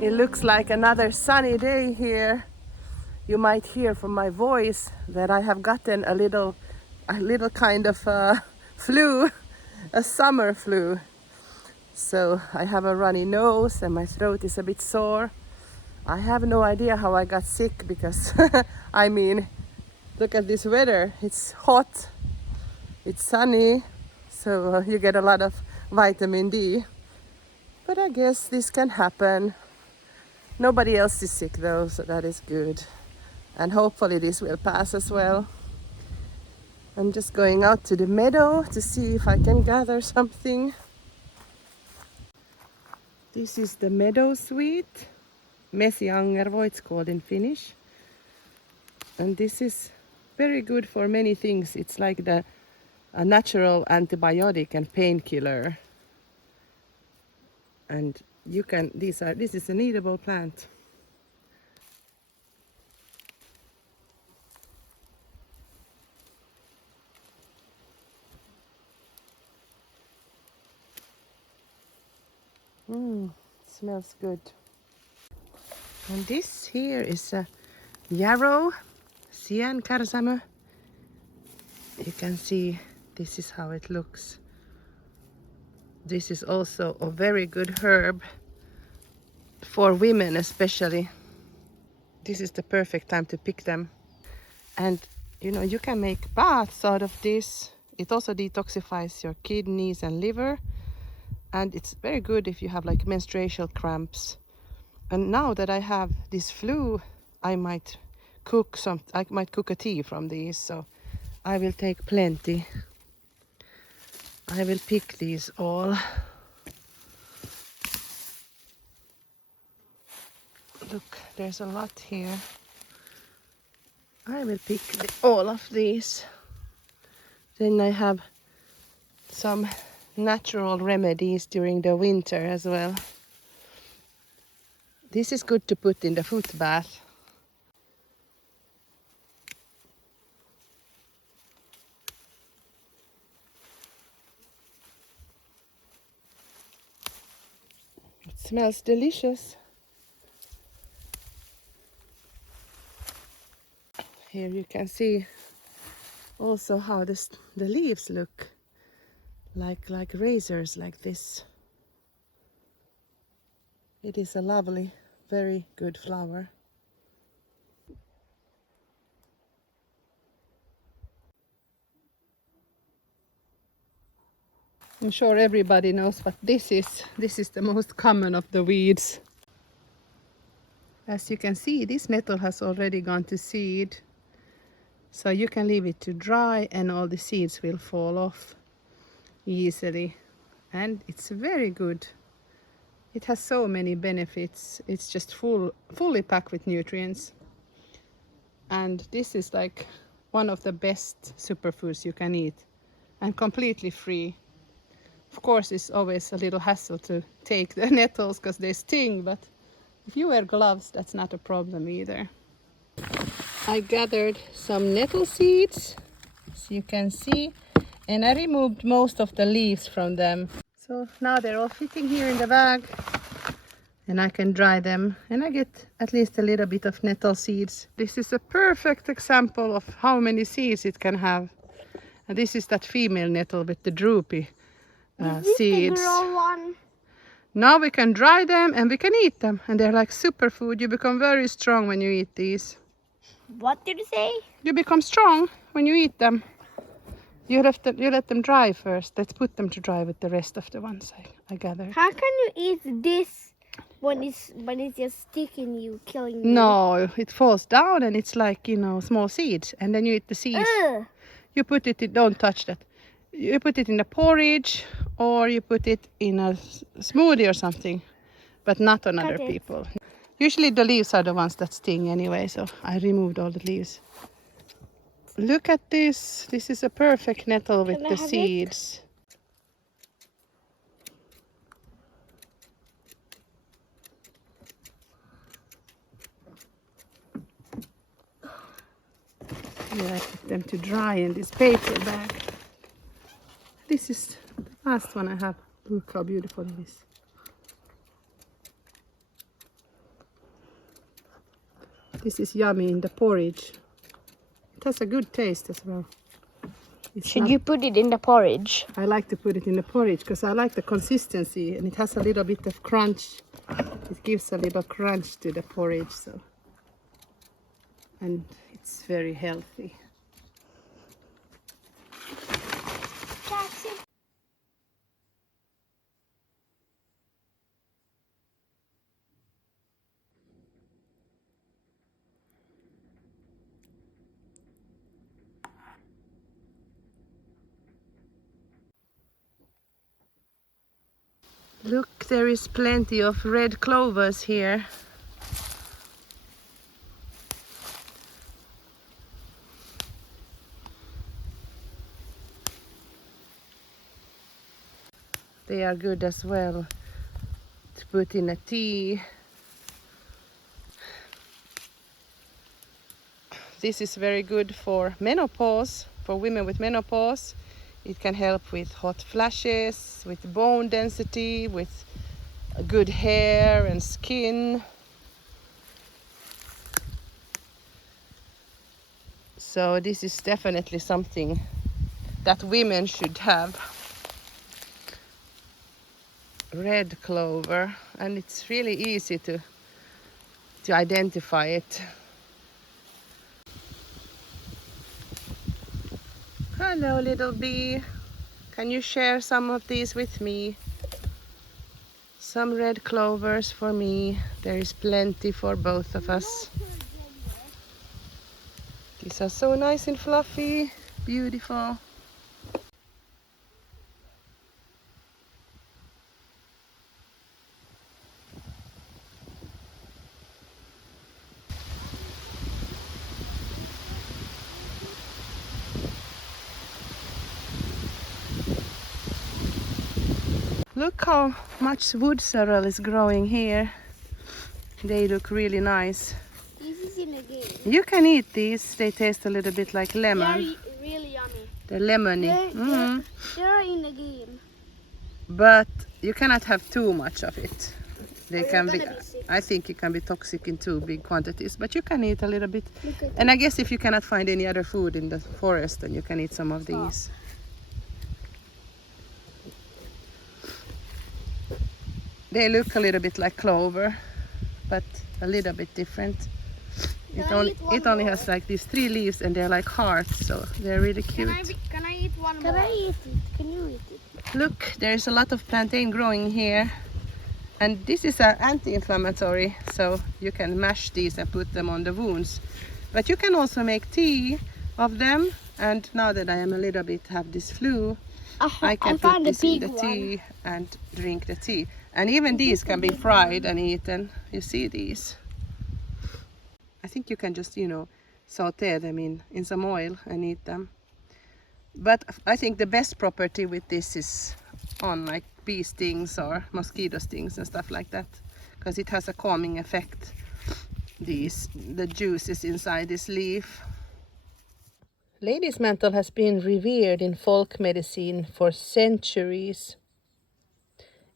It looks like another sunny day here. You might hear from my voice that I have gotten a little kind of flu, a summer flu. So I have a runny nose and my throat is a bit sore. I have no idea how I got sick because I mean, look at this weather. It's hot, it's sunny, so you get a lot of vitamin D. But I guess this can happen. Nobody else is sick though, so that is good. And hopefully this will pass as well. I'm just going out to the meadow to see if I can gather something. This is the Meadowsweet, Mesiangervo it's called in Finnish. And this is very good for many things. It's like a natural antibiotic and painkiller. And this is an eatable plant. Smells good. And this here is a Yarrow, Siankärsämö. You can see this is how it looks. This is also a very good herb for women especially. This is the perfect time to pick them. And you know, you can make baths out of this. It also detoxifies your kidneys and liver. And it's very good if you have like menstrual cramps. And now that I have this flu, I might cook a tea from these. So I will take plenty. I will pick these all. Look, there's a lot here. I will pick all of these. Then I have some natural remedies during the winter as well. This is good to put in the foot bath. It smells delicious. Here you can see also how the leaves look like razors like this. It is a lovely, very good flower. I'm sure everybody knows what this is. This is the most common of the weeds. As you can see, this nettle has already gone to seed. So you can leave it to dry and all the seeds will fall off easily. And it's very good. It has so many benefits. It's just fully packed with nutrients. And this is like one of the best superfoods you can eat. And completely free. Of course, it's always a little hassle to take the nettles because they sting, but if you wear gloves, that's not a problem either. I gathered some nettle seeds, as you can see, and I removed most of the leaves from them. So now they're all fitting here in the bag, and I can dry them, and I get at least a little bit of nettle seeds. This is a perfect example of how many seeds it can have. And this is that female nettle with the droopy seeds. The girl one? Now we can dry them and we can eat them, and they're like superfood. You become very strong when you eat these. What did you say? You become strong when you eat them. You let them dry first. Let's put them to dry with the rest of the ones I gathered. How can you eat this when it's just sticking you, killing you? No, it falls down and it's like, you know, small seeds, and then you eat the seeds. Ugh. You put it in, don't touch that. You put it in a porridge or you put it in a smoothie or something, but not on other people. Usually the leaves are the ones that sting anyway, so I removed all the leaves. Look at this. This is a perfect nettle with the seeds. Yeah, I put them to dry in this paper bag. This is the last one I have. Look how beautiful it is. This is yummy in the porridge. It has a good taste as well. Should you put it in the porridge? I like to put it in the porridge because I like the consistency and it has a little bit of crunch. It gives a little crunch to the porridge, so. And it's very healthy. Look, there is plenty of red clovers here. They are good as well to put in a tea. This is very good for menopause, for women with menopause. It can help with hot flashes, with bone density, with good hair and skin. So this is definitely something that women should have. Red clover, and it's really easy to identify it. Hello, little bee. Can you share some of these with me? Some red clovers for me. There is plenty for both of us. These are so nice and fluffy, beautiful. Look how much wood sorrel is growing here. They look really nice. This is in a game. You can eat these. They taste a little bit like lemon. They're really yummy. They're lemony. They're in the game. But you cannot have too much of it. They Or can you're be, gonna be sick. I think it can be toxic in too big quantities, but you can eat a little bit. Look at And I guess if you cannot find any other food in the forest, then you can eat some of these. They look a little bit like clover, but a little bit different. It only has like these 3 leaves and they're like hearts, so they're really cute. Can I eat one more? Can I eat it? Can you eat it? Look, there's a lot of plantain growing here. And this is an anti-inflammatory, so you can mash these and put them on the wounds. But you can also make tea of them. And now that I am a little bit have this flu, I can put this in the tea and drink the tea. And even these can be fried and eaten. You see these? I think you can just, saute them in some oil and eat them. But I think the best property with this is on like bee stings or mosquito stings and stuff like that, because it has a calming effect, the juices inside this leaf. Lady's mantle has been revered in folk medicine for centuries,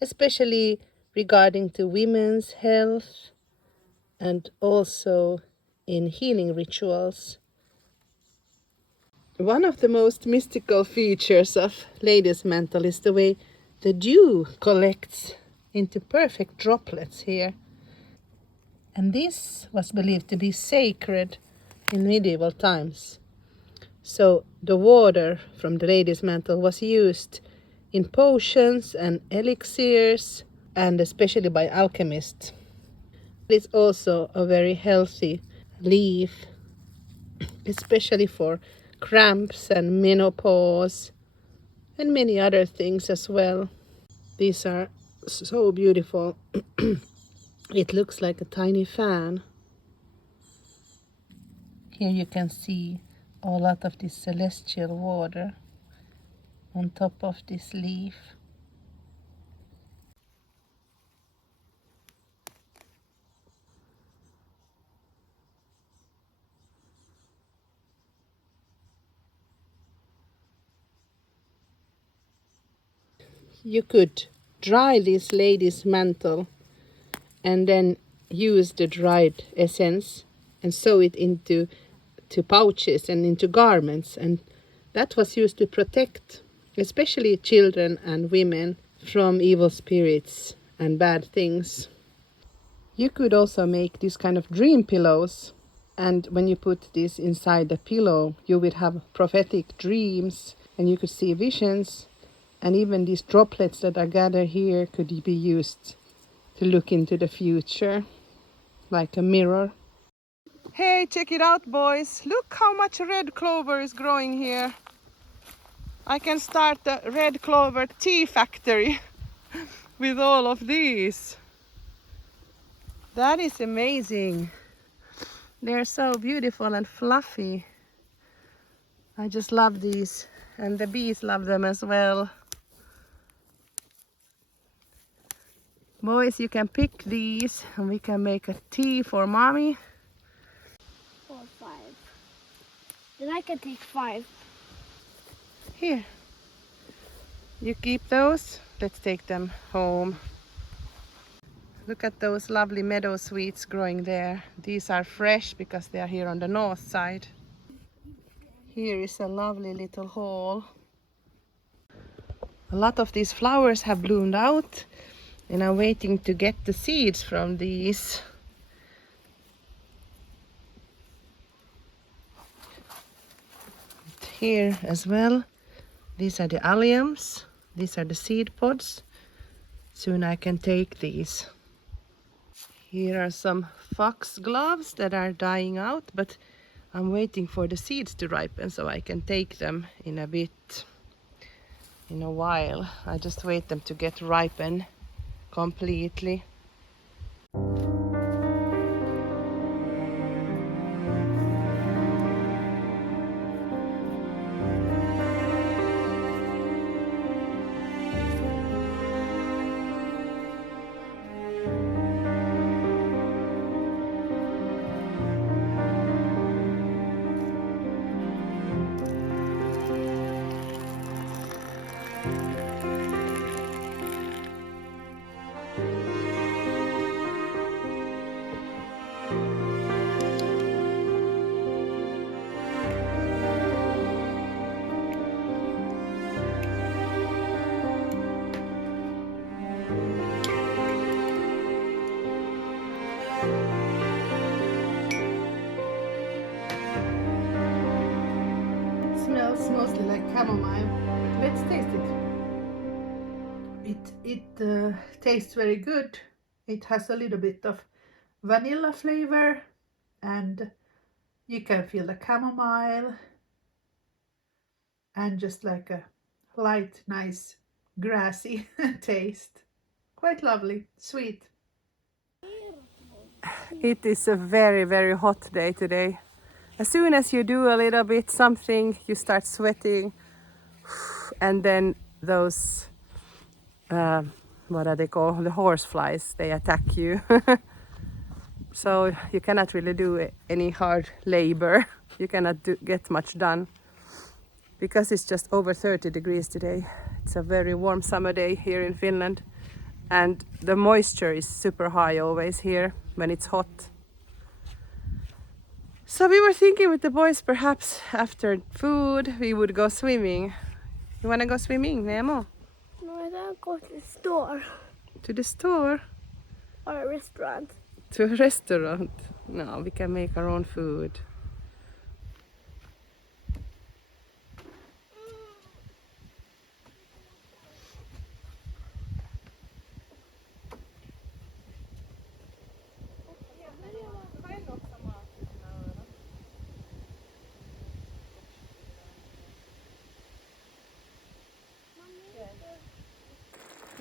especially regarding to women's health and also in healing rituals. One of the most mystical features of lady's mantle is the way the dew collects into perfect droplets here. And this was believed to be sacred in medieval times. So the water from the lady's mantle was used in potions and elixirs, and especially by alchemists. It's also a very healthy leaf, especially for cramps and menopause and many other things as well. These are so beautiful. It looks like a tiny fan. Here you can see a lot of this celestial water on top of this leaf. you could dry this lady's mantle and then use the dried essence and sew it into pouches and into garments, and that was used to protect especially children and women from evil spirits and bad things. You could also make this kind of dream pillows, and when you put this inside the pillow you would have prophetic dreams and you could see visions, and even these droplets that are gathered here could be used to look into the future like a mirror. Hey, check it out, boys. Look how much red clover is growing here. I can start a red clover tea factory with all of these. That is amazing. They're so beautiful and fluffy. I just love these, and the bees love them as well. Boys, you can pick these and we can make a tea for mommy. 4, 5. Then I can take 5. Here. You keep those. Let's take them home. Look at those lovely meadowsweets growing there. These are fresh because they are here on the north side. Here is a lovely little hall. A lot of these flowers have bloomed out, and I'm waiting to get the seeds from these. Here as well, these are the alliums. These are the seed pods. Soon I can take these. Here are some foxgloves that are dying out, but I'm waiting for the seeds to ripen so I can take them in a bit, in a while. I just wait them to get ripen completely. Smells mostly like chamomile. Let's taste it. It tastes very good. It has a little bit of vanilla flavor, and you can feel the chamomile and just like a light, nice, grassy taste. Quite lovely, sweet. It is a very, very hot day today. As soon as you do a little bit something, you start sweating, and then those, what are they called? The horseflies, they attack you. So you cannot really do any hard labor. You cannot get much done because it's just over 30 degrees today. It's a very warm summer day here in Finland, and the moisture is super high always here when it's hot. So we were thinking with the boys, perhaps after food we would go swimming. You want to go swimming, Nemo? No, I don't go to the store To the store? or a restaurant. To a restaurant? No, we can make our own food.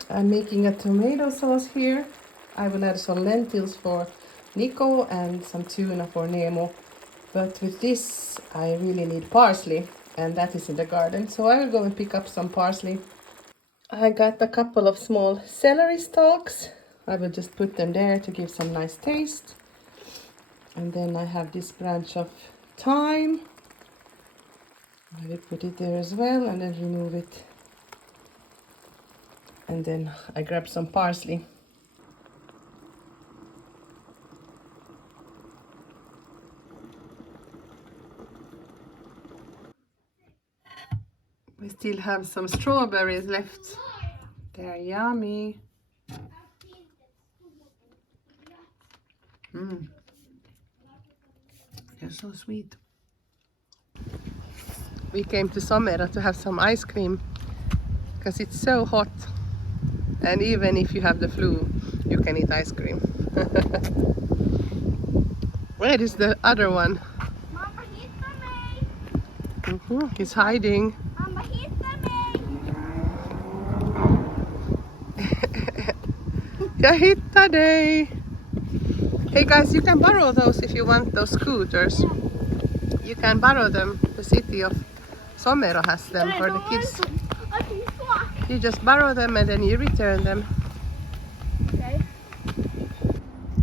I'm making a tomato sauce here. I will add some lentils for Nico and some tuna for Nemo. But with this, I really need parsley, and that is in the garden. So I will go and pick up some parsley. I got a couple of small celery stalks. I will just put them there to give some nice taste. And then I have this branch of thyme. I will put it there as well and then remove it. And then I grabbed some parsley. We still have some strawberries left. They're yummy. They're so sweet. We came to Somero to have some ice cream because it's so hot. And even if you have the flu, you can eat ice cream. Where is the other one? Mama, hit me. He's hiding. Mama, hit me. Jag hittade dig! Hey guys, you can borrow those if you want those scooters. You can borrow them. The city of Somero has them for the kids. You just borrow them and then you return them. Okay.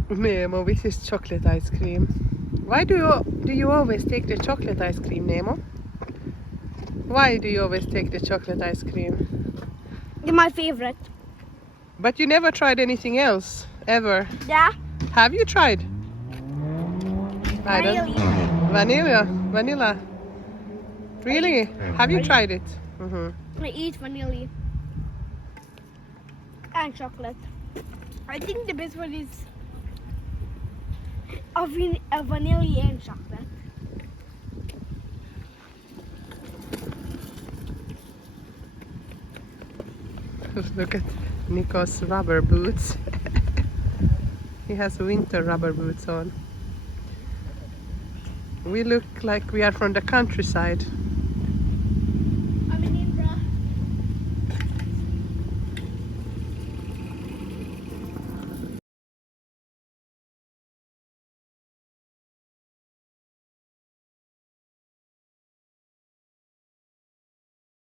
Nemo with his chocolate ice cream. Why do you always take the chocolate ice cream, Nemo? Why do you always take the chocolate ice cream? It's my favorite. But you never tried anything else, ever. Yeah. Have you tried? I don't. Vanilla. Really? Have you tried it? I eat vanilla and chocolate. I think the best one is a vanilla and chocolate. Look at Nico's rubber boots. He has winter rubber boots on. We look like we are from the countryside.